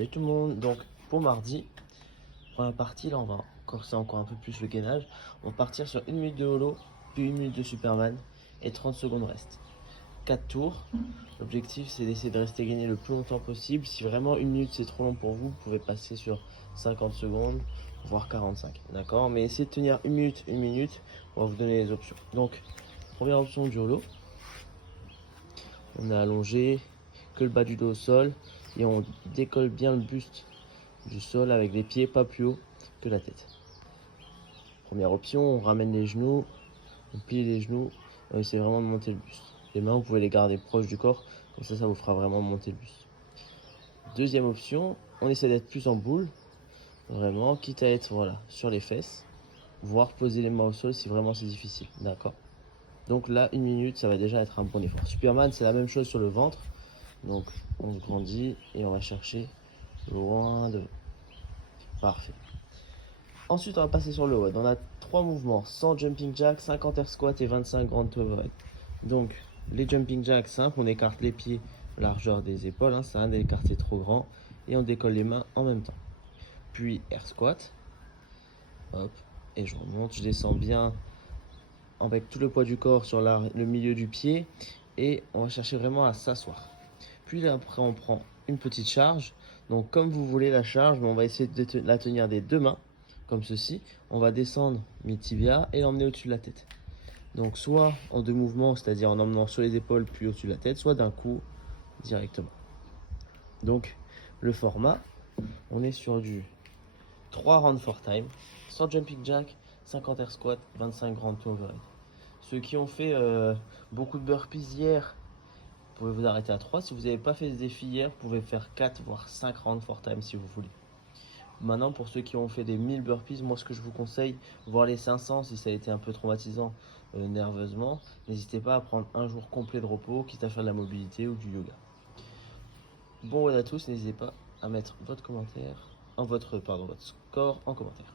Salut tout le monde, donc pour mardi, première partie, là on va corser encore un peu plus le gainage. On va partir sur 1 minute de holo, puis 1 minute de Superman et 30 secondes reste. 4 tours, l'objectif c'est d'essayer de rester gainé le plus longtemps possible. Si vraiment 1 minute c'est trop long pour vous, vous pouvez passer sur 50 secondes, voire 45, d'accord? Mais essayez de tenir 1 minute, on va vous donner les options. Donc, première option du holo, on est allongé, que le bas du dos au sol, et on décolle bien le buste du sol avec les pieds pas plus haut que la tête. Première option, on ramène les genoux, on plie les genoux, on essaie vraiment de monter le buste. Les mains, vous pouvez les garder proches du corps, comme ça vous fera vraiment monter le buste. Deuxième option, on essaie d'être plus en boule, vraiment, quitte à être sur les fesses, voire poser les mains au sol si vraiment c'est difficile, d'accord? Donc là, 1 minute, ça va déjà être un bon effort. Superman, c'est la même chose sur le ventre, donc on se grandit et on va chercher loin devant. Parfait. Ensuite, on va passer sur le WOD. On a 3 mouvements, 100 jumping jack, 50 air squat et 25 grand overhead. Donc, les jumping jack simples, on écarte les pieds largeur des épaules, c'est un d'écarter trop grand, et on décolle les mains en même temps. Puis air squat, hop, et je remonte, je descends bien avec tout le poids du corps sur le milieu du pied, et on va chercher vraiment à s'asseoir. Puis là, après, on prend une petite charge. Donc, comme vous voulez la charge, mais on va essayer de la tenir des deux mains, comme ceci. On va descendre mi-tibia et l'emmener au-dessus de la tête. Donc, soit en deux mouvements, c'est-à-dire en emmenant sur les épaules puis au-dessus de la tête, soit d'un coup directement. Donc, le format, on est sur du 3 rounds for time, 100 jumping jack, 50 air squat, 25 grand overhead. Ceux qui ont fait beaucoup de burpees hier, vous pouvez vous arrêter à 3. Si vous n'avez pas fait ce défi hier, vous pouvez faire 4 voire 5 rounds for time si vous voulez. Maintenant, pour ceux qui ont fait des 1000 burpees, moi ce que je vous conseille, voire les 500 si ça a été un peu traumatisant nerveusement, n'hésitez pas à prendre un jour complet de repos, quitte à faire de la mobilité ou du yoga. Bon à tous, n'hésitez pas à mettre votre commentaire, votre score en commentaire.